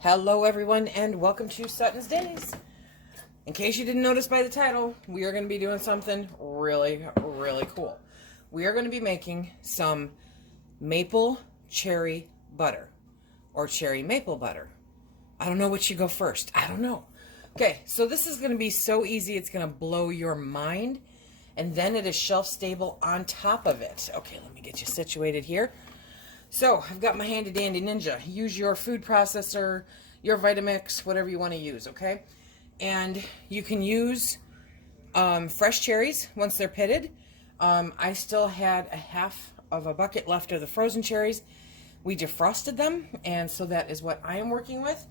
Hello everyone and welcome to SuttonsDaze. In case you didn't notice by the title, we are going to be doing something really cool. We are going to be making some maple cherry butter or cherry maple butter. I don't know which should go first. I don't know. Okay, so this is going to be so easy it's going to blow your mind, and then it is shelf stable on top of it. Okay, let me get you situated here. So, I've got my handy dandy Ninja. Use your food processor, your Vitamix, whatever you want to use, okay? And you can use fresh cherries once they're pitted. I still had a half of a bucket left of the frozen cherries. We defrosted them, and so that is what I am working with.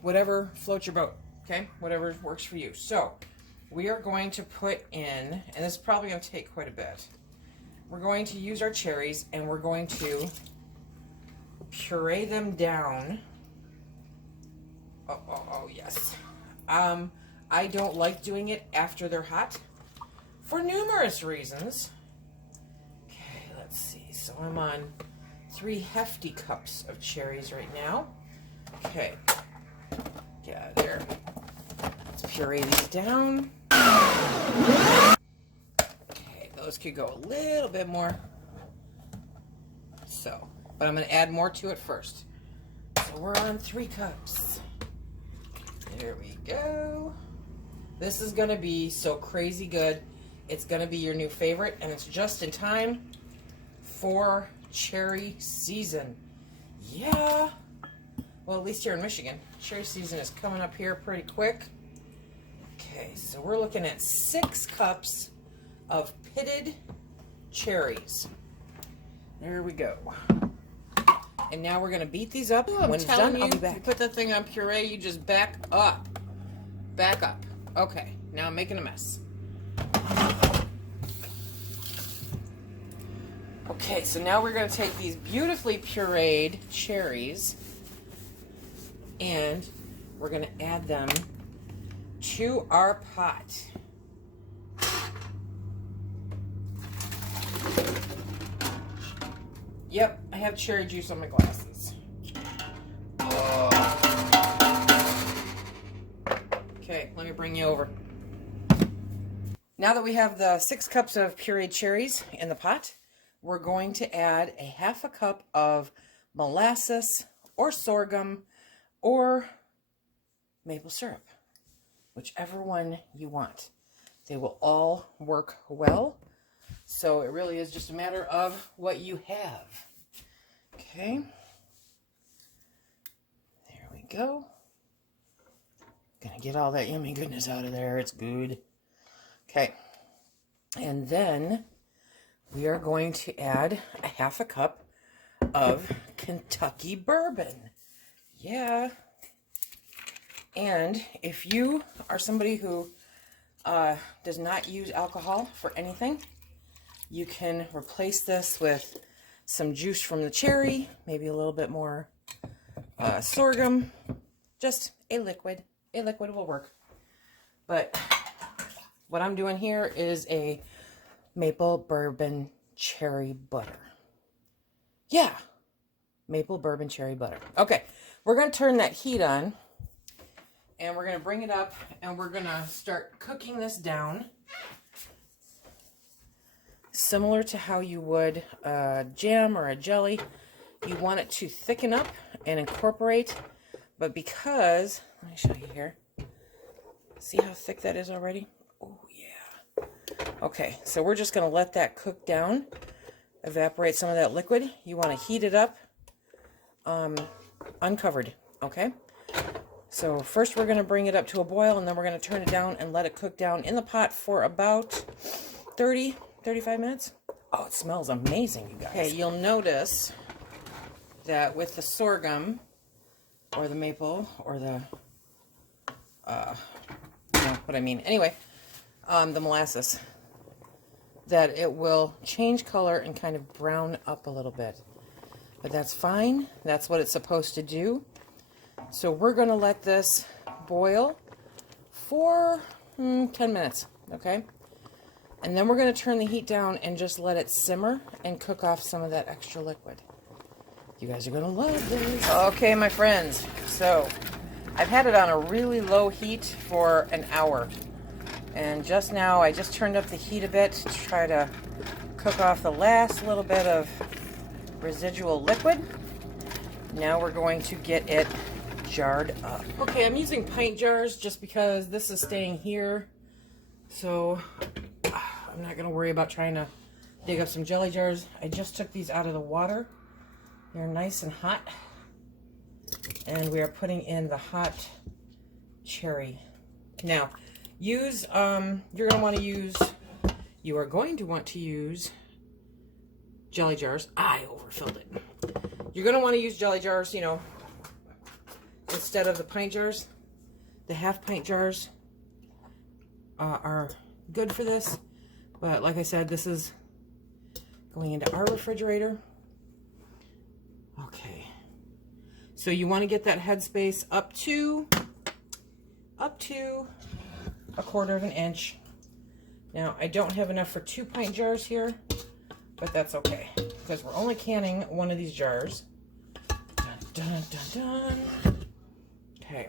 Whatever floats your boat, okay? Whatever works for you. So, we are going to put in, and this is probably going to take quite a bit. We're going to use our cherries and we're going to puree them down. Oh, yes. I don't like doing it after they're hot for numerous reasons. Okay, let's see. So I'm on 3 hefty cups of cherries right now. Okay, get out of there. Let's puree these down. Those could go a little bit more. So, but I'm going to add more to it first. So we're on 3 cups. There we go. This is going to be so crazy good. It's going to be your new favorite, and it's just in time for cherry season. Yeah. Well, at least here in Michigan, cherry season is coming up here pretty quick. Okay, so we're looking at 6 cups of pitted cherries. There we go. And now we're going to beat these up. Ooh, when it's done, I'll be back. You put that thing on puree, you just back up. Back up. Okay, now I'm making a mess. Okay, so now we're going to take these beautifully pureed cherries and we're going to add them to our pot. Yep, I have cherry juice on my glasses. Okay, let me bring you over. Now that we have the 6 cups of pureed cherries in the pot, we're going to add a half a cup of molasses or sorghum or maple syrup, whichever one you want. They will all work well. So it really is just a matter of what you have. Okay. There we go. Gonna get all that yummy goodness out of there. It's good. Okay. And then we are going to add a half a cup of Kentucky bourbon. Yeah. And if you are somebody who does not use alcohol for anything, you can replace this with some juice from the cherry, maybe a little bit more sorghum, just a liquid. A liquid will work. But what I'm doing here is a maple bourbon cherry butter. Yeah, maple bourbon cherry butter. Okay, we're going to turn that heat on, and we're going to bring it up, and we're going to start cooking this down. Similar to how you would a jam or a jelly, you want it to thicken up and incorporate, but because, let me show you here, see how thick that is already? Oh yeah. Okay, so we're just going to let that cook down, evaporate some of that liquid. You want to heat it up uncovered, okay? So first we're going to bring it up to a boil, and then we're going to turn it down and let it cook down in the pot for about 35 minutes. Oh, it smells amazing, you guys. Okay, you'll notice that with the sorghum, or the maple, or the, you know what I mean. Anyway, the molasses, that it will change color and kind of brown up a little bit. But that's fine. That's what it's supposed to do. So we're going to let this boil for 10 minutes, okay? And then we're going to turn the heat down and just let it simmer and cook off some of that extra liquid. You guys are gonna love this. Okay, my friends, so I've had it on a really low heat for an hour. And just now, I just turned up the heat a bit to try to cook off the last little bit of residual liquid. Now we're going to get it jarred up. Okay, I'm using pint jars just because this is staying here. So I'm not gonna worry about trying to dig up some jelly jars. I just took these out of the water. They're nice and hot. And we are putting in the hot cherry. Now, you are going to want to use jelly jars. I overfilled it. You're going to want to use jelly jars, you know, instead of the pint jars. The half pint jars are good for this. But like I said, this is going into our refrigerator. Okay. So you want to get that headspace up to a quarter of an inch. Now, I don't have enough for 2 pint jars here, but that's okay because we're only canning one of these jars. Dun, dun, dun, dun. Okay.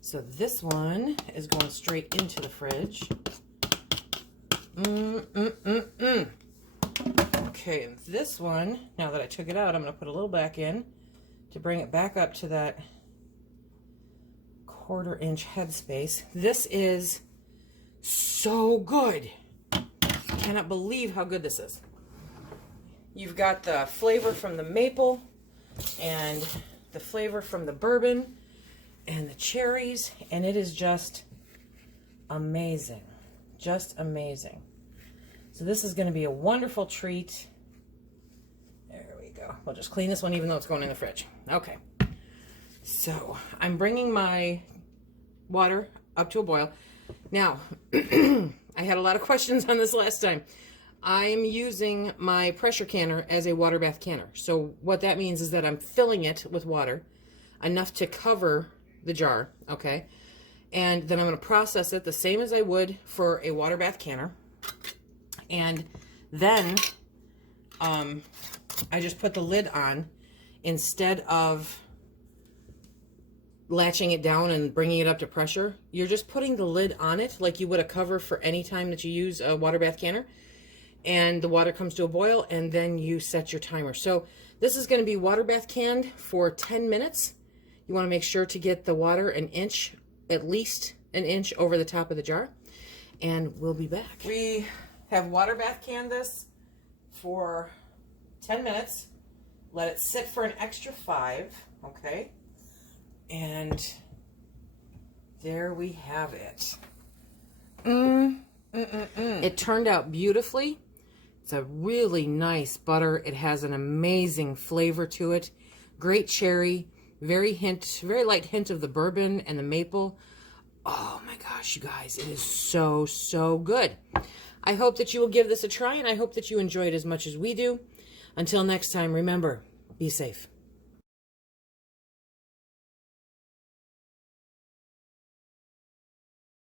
So this one is going straight into the fridge. Okay, and this one, now that I took it out, I'm going to put a little back in to bring it back up to that quarter inch headspace. This is so good. I cannot believe how good this is. You've got the flavor from the maple and the flavor from the bourbon and the cherries, and it is just amazing. Just amazing. So this is going to be a wonderful treat. There we go. We'll just clean this one even though it's going in the fridge. Okay. So I'm bringing my water up to a boil. Now, I had a lot of questions on this last time. I'm using my pressure canner as a water bath canner. So what that means is that I'm filling it with water, enough to cover the jar, okay? And then I'm going to process it the same as I would for a water bath canner. And then I just put the lid on instead of latching it down and bringing it up to pressure. You're just putting the lid on it like you would a cover for any time that you use a water bath canner. And the water comes to a boil, and then you set your timer. So this is going to be water bath canned for 10 minutes. You want to make sure to get the water an inch, at least an inch over the top of the jar. And we'll be back. We have water bath canned this for 10 minutes. Let it sit for an extra 5, okay? And there we have it. It turned out beautifully. It's a really nice butter. It has an amazing flavor to it. Great cherry, very light hint of the bourbon and the maple. Oh my gosh, you guys, it is so, so good. I hope that you will give this a try, and I hope that you enjoy it as much as we do. Until next time, remember, be safe.